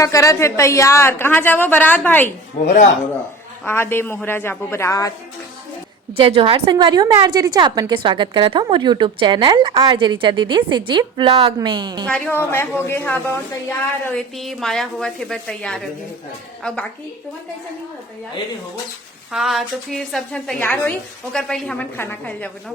ला करत है तैयार। कहाँ जाबो बारात भाई? मोहरा। आ दे मोहरा जाबो बारात। जय जोहार संगवारियों, मैं आरजे रिचा अपन के स्वागत करत हूँ मोर यूट्यूब चैनल आरजे रिचा दीदी सिजी व्लॉग में। संगवारियों मैं हो गए हाँ बहुत तैयार और इतनी माया हुआ थे बस तैयार हो गई। और बाकी तुम्हारे कैसा नहीं हुआ तैयार? हाँ तो फिर सब जन तैयार हुई ओकर पहले हमन खाना खाए जाबो न।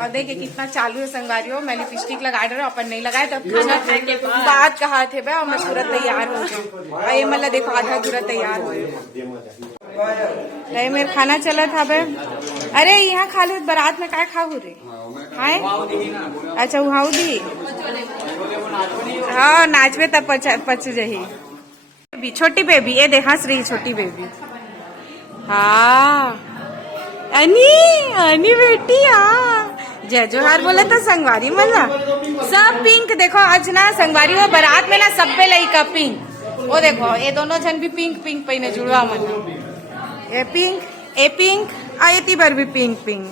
और देखे कितना चालू है संगवारियों, मैं लिपस्टिक लगाए रहे अपन नहीं लगाए तब खाना खाए के बात कहा थे बे और मैं पूरा तैयार हो गई। और ये मतलब देखो आधा पूरा तैयार हो गए। मेरे खाना चला था बे। अरे यहाँ खा लो बारात में क्या खाऊ रे? हाय अच्छा वहाँ दी हाँ नाचवे तब पच जही। छोटी बेबी ये देख हंस रही छोटी बेबी। हाँ अनी बेटी हाँ जय जोहार बोले तो संगवारी मजा सब पिंक देखो आज ना संगवारी वो बारात में ना सब पे लई का पिंक। वो देखो ये दोनों जन भी पिंक पिंक पहने जुड़वा मन ये पिंक आयती बार भी पिंक पिंक।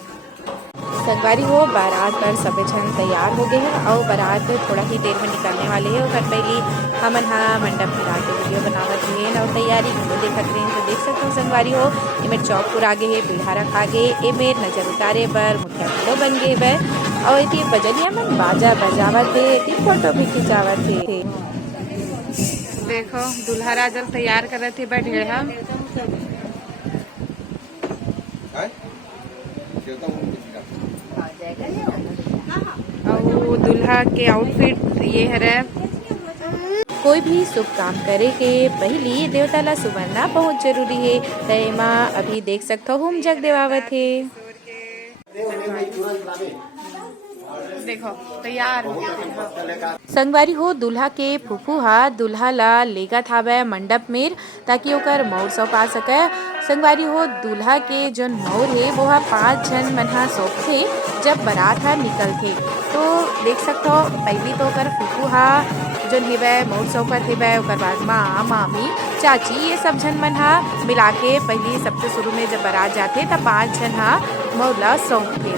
संगवारी हो बारात पर सब जन तैयार हो गए हैं और बारात थोड़ा ही देर में निकलने वाले है। और पहली हमन हाँ मंडप में आके वीडियो बनावत है और तैयारी घूमो देखत रहे तो देख सकते हो संगवारी हो ये मेरे चौकपुर आगे है बिल्हारा खागे ये मेर नजर उतारे बर मुठिया किलो बन गए बै और ये बजलिया मन बाजा बजावत है ये फोटो भी खिंचावत है। देखो दूल्हा राजल तैयार करत है ढेढ़ा और दूल्हा के आउटफिट ये है। कोई भी शुभ काम करे के पहली देवता ला सुवरना बहुत जरूरी है। तय माँ अभी देख सकता हूँ जग देवावत है। देखो तैयार हो संगवारी हो दूल्हा के फूफू हा दूल्हा ला लेगा था वह मंडप में ताकि ओकर मौर सौंप आ सके। संगवारी हो दूल्हा के जो मौर है वो 5 जन मनहा सौंप थे जब बारात हा निकल थे। तो देख सकते हो पहली तो ओकर फूफू हा जो है मौर सौंपत है ओकर बाद माँ मामी चाची ये सब जन मन हा मिला के पहली सबसे शुरू में जब बारात जाते तब 5 जन हा मौर ला सौंप थे।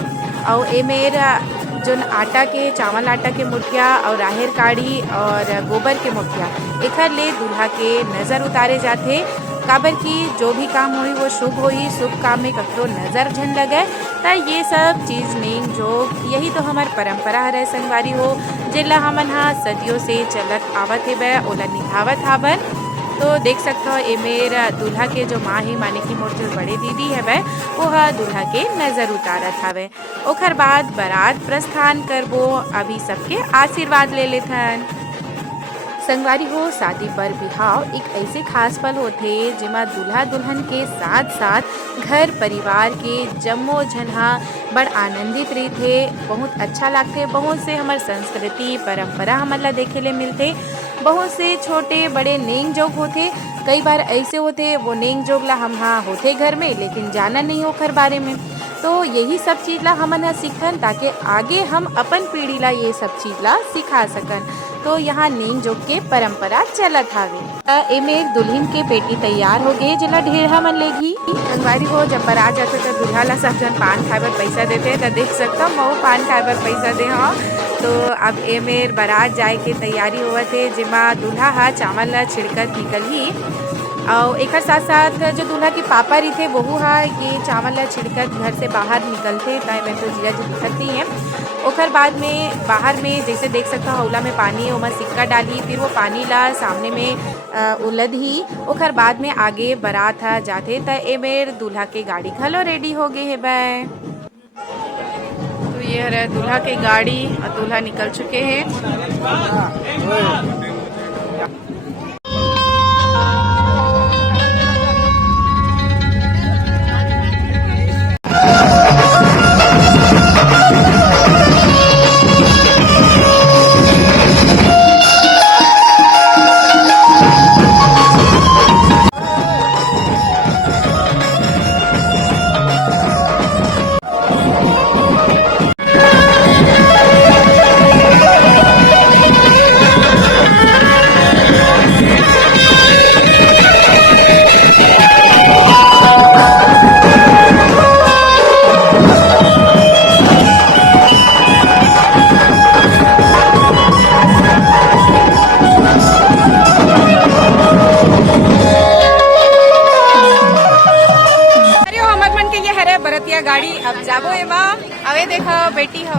और ए मेरा जो आटा के चावल आटा के मुठिया और राहेर काढ़ी और गोबर के मुठिया एकर ले दूल्हा के नज़र उतारे जाते। काबर की जो भी काम हुई वो शुभ हुई, शुभ काम में ककरो नज़र झन लगे तो ये सब चीज़ नहीं जो यही तो हमार परंपरा है संगवारी हो जिला हमन हा सदियों से चलत आवत है ओला निभावत हावन। तो देख सकते हो ये मेरा दूल्हा के जो माँ है माने की मोर जो बड़े दीदी है वह वो दूल्हा के नज़र उतारत हवे। ओकर बाद बारात प्रस्थान करबो अभी सबके आशीर्वाद ले लेथन। संगवारी हो शादी पर बिहाव एक ऐसे खास पल होते जिमा दूल्हा दुल्हन के साथ साथ घर परिवार के जम्मो झनहा बड़ आनंदित रहते बहुत अच्छा लगते। बहुत से हमार संस्कृति परंपरा हमन ला देखे ले मिलते। बहुत से छोटे बड़े नेंग जोग होते कई बार ऐसे होते वो नेंग जोग ला हम हाँ होते घर में लेकिन जाना नहीं हो घर बारे में। तो यही सब चीज़ ला हमन सीखन ताकि आगे हम अपन पीढ़ी ला ये सब चीज़ ला सिखा सकन। तो यहाँ नेंग जोग के परंपरा चलत हावे। एमे एक दुल्हन के बेटी तैयार हो गए जिला ढेढ़ा मन लेगी। संगवारी हो जब बारात जाते तो दूल्हा ला सब जन पान खाए बर पैसा देते तो देख सकता मऊ पान खाए बर पैसा दे हाँ। तो अब ए मेर बारात जाए के तैयारी हुआ थे जिमा दूल्हा हा चावल ला छिड़कत निकल ही और एक साथ साथ जो दूल्हा की पापा रही थे वहू हा ये चावल ला छिड़कत घर से बाहर निकलते ताई मैं तो जीजा जी दिखती हैं। ओकर बाद में बाहर में जैसे देख सकता हौला में पानी ओमा सिक्का डाली फिर वो पानी ला सामने में उलद ही ओकर बाद में आगे बारात हा जाते त ए मेर दूल्हा के गाड़ी घलो रेडी हो गए है बै। तो ये है दूल्हा के गाड़ी और दूल्हा निकल चुके हैं।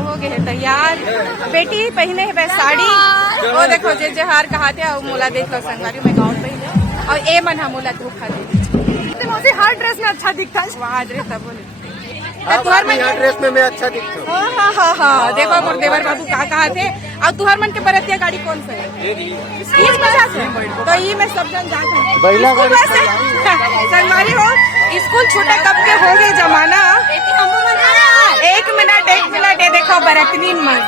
हो गए है तैयार। बेटी पहने है वह साड़ी, वो देखो जे जहार कहा थे मोला देख लो संगवारी में गाउन पहने और ए मन हम मोला धोखा दे दी। हर ड्रेस में अच्छा दिखता है, वहाँ ड्रेस तब बोले तुहर मन ड्रेस में मैं अच्छा दिखता हूँ। हाँ देखो मोर देवर बाबू कहा थे। और तुहर मन के बरतिया गाड़ी कौन सा है? तो ये मैं सब जन जाते हैं संगवारी हो। स्कूल छूटे कब के हो गए जमाना। एक मिनट ये देखो बरतनी मन,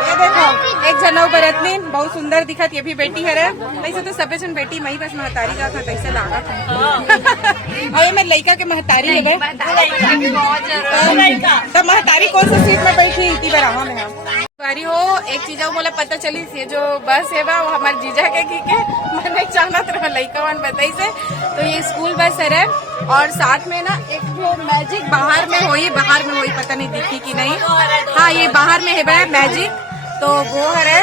ये देखो एक जनऊ बरतनी बहुत सुंदर दिखत। ये भी बेटी है रे, वैसे तो सबे जन बेटी मई बस महतारी का था कैसे लागत है। और ये मैं लड़का के महतारी है तो महतारी कौन सा सीट में बैठी इतनी बराहा में बारी हो। एक चीज मोला पता चली, ये जो बस है वो हमारे जीजा के मैं नहीं चाहना तो लड़का वन बताई से। तो ये स्कूल बस है और साथ में ना एक जो मैजिक बाहर में हुई पता नहीं दिखी कि नहीं। हाँ ये बाहर में है मैजिक, तो वो है।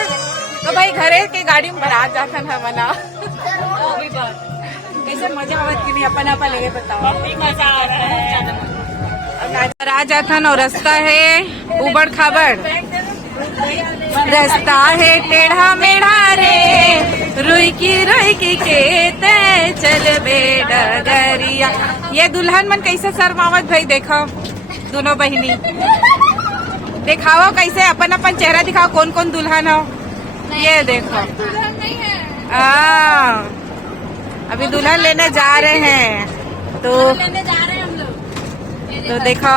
तो भाई घरे के गाड़ी में बारात जाता है मना कैसे मजा आवत के लिए अपन अपन लगे बताओ। मजा आ रहा है बारात जाता और रास्ता है उबड़ खाबड़, रास्ता है टेढ़ा मेढ़ा रे, रुई की खेते चल बेडगरिया। ये दुल्हन मन कैसे शर्मावत भाई देखो, दोनों बहिनी दिखाओ कैसे अपन अपन चेहरा दिखाओ कौन कौन दुल्हन हो। ये देखो अभी दुल्हन लेने जा रहे हैं तो हम लोग। तो देखो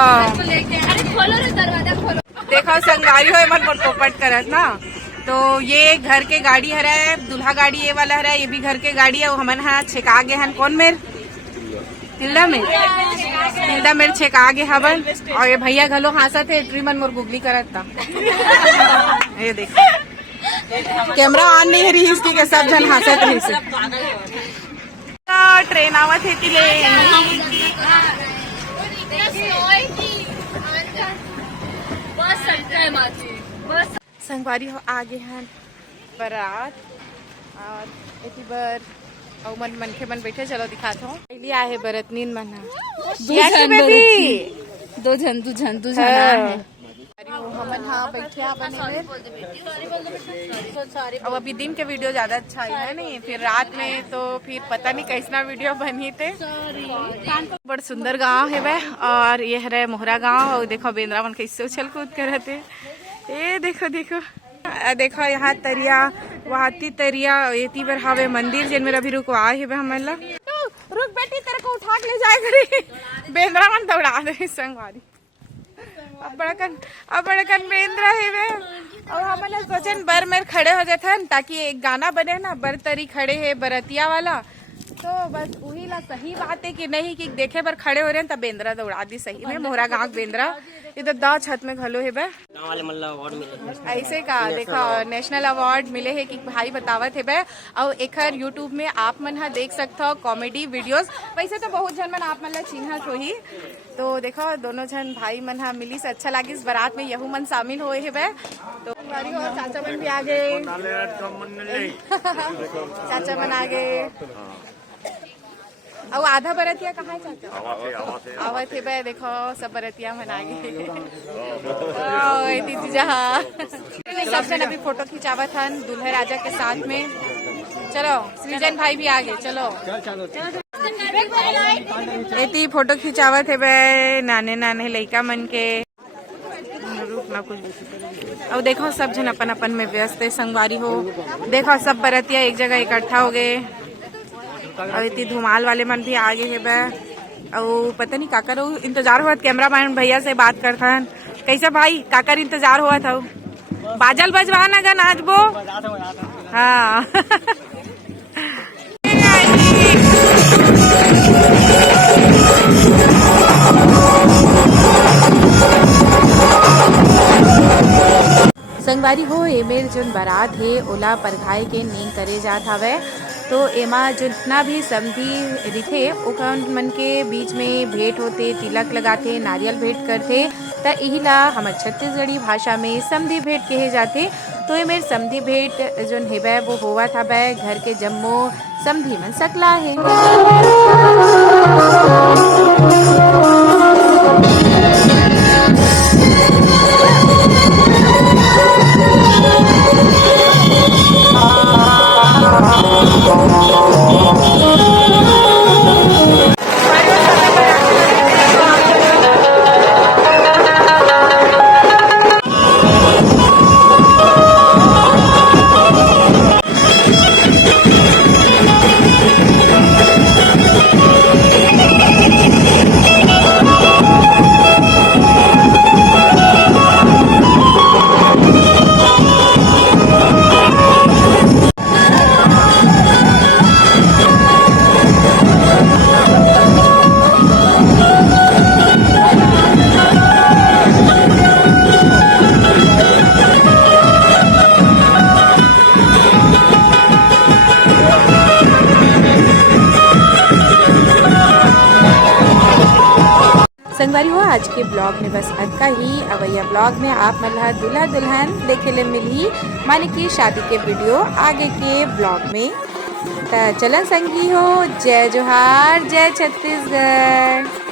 देखो संगवारी हो मन पोपट करत ना। तो ये घर के गाड़ी है, दूल्हा गाड़ी ये वाला है, ये भी घर के गाड़ी है। वो हमन हा छेका गे हन कौन मेर तिल्दा मेर छेका गे हवन। और ये भैया घलो हासा थे ट्री मन मोर गुगली करत था। ये देखो कैमरा ऑन नहीं रही इसकी के सब जन हासत रही से। ट्रेन आवत है तिले संगवारी हो आगे हैं बारात और इसी बार और मनखे मन बैठे चलो दिखाता हूँ। पहले आए बरतनीन मन दो जन हमन हाँ बैठे अब अभी दिन के वीडियो ज्यादा अच्छा है नहीं, फिर रात में तो फिर पता नहीं कैसना वीडियो बनी थे। बड़ सुंदर गांव है वह, और ये है मोहरा गांव। और देखो बेंद्रा मन कैसे उछल कूद कर रहते। ये देखो देखो यहाँ तरिया वहाती तरिया ये बार हवे मंदिर जिन मेरा भी रुकवा है हमन ला। रुक बेटी तेरे को उठा के ले जाए करी बेंद्रा मन दौड़ा दे संगवारी। अब बड़कन बेंद्रा है वे। और हमन सोचन बर मेर खड़े हो जाते ताकि एक गाना बने ना बर तरी खड़े है बरतिया वाला। तो बस वही ला सही बात है कि नहीं कि देखे पर खड़े हो रहे हैं तब बेंद्रा दौड़ा दी सही में। मोहरा गांव बेंद्रा इधर दा छत में घलो है ऐसे का देखो नेशनल अवार्ड मिले है कि भाई बतावत है बे। और एकर यूट्यूब में आप मन हा देख सकते हो कॉमेडी वीडियोस। वैसे तो बहुत जन मन आप मन ला चिन्हत हो ही। तो देखो दोनों जन भाई मन हा मिली से अच्छा लगी। इस बारात में यहू मन शामिल हुए है बे। तो चाचा मन भी आ गए चाचा मन आ गए। और आधा बरतिया कहाँ है चाचा आवत है बे। देखो सब बरतिया मन आ गए सब जन अभी फोटो खिंचावत हन दूल्हे राजा के साथ में। चलो सृजन भाई भी आ गए। चलो इतनी फोटो खिंचावत है बे नाने लड़का मन के। रुकना कुछ और देखो सब जन अपन अपन में व्यस्त है। संगवारी हो देखो सब बरतिया एक जगह इकट्ठा हो गए। और इतनी धुमाल वाले मन भी आगे है बे। और पता नहीं काकर इंतजार हुआ कैमरा मैन भैया से बात करता है कैसा भाई काकर इंतजार हुआ था। बाजल बजवाना गा नाचबो हाँ संगवारी हो एमेर जोन बारात है ओला परघाई के नींग करे जात हवे। तो एमा जितना भी समधी रिथे ओखन मन के बीच में भेंट होते, तिलक लगाते, नारियल भेंट करते। त यही ला हमर छत्तीसगढ़ी भाषा में समधी भेंट कहे जाते। तो ये मेरे समधी भेंट जोन हेबे वो होवा था बे घर के जम्मो समधी मन सकला है। संगवारी हो आज के ब्लॉग में बस अक्का ही अवैया ब्लॉग में आप मल्हा दूल्हा दुल्हन देखे ले मिली माने की शादी के वीडियो आगे के ब्लॉग में। चलन संगी हो, जय जोहार, जय छत्तीसगढ़।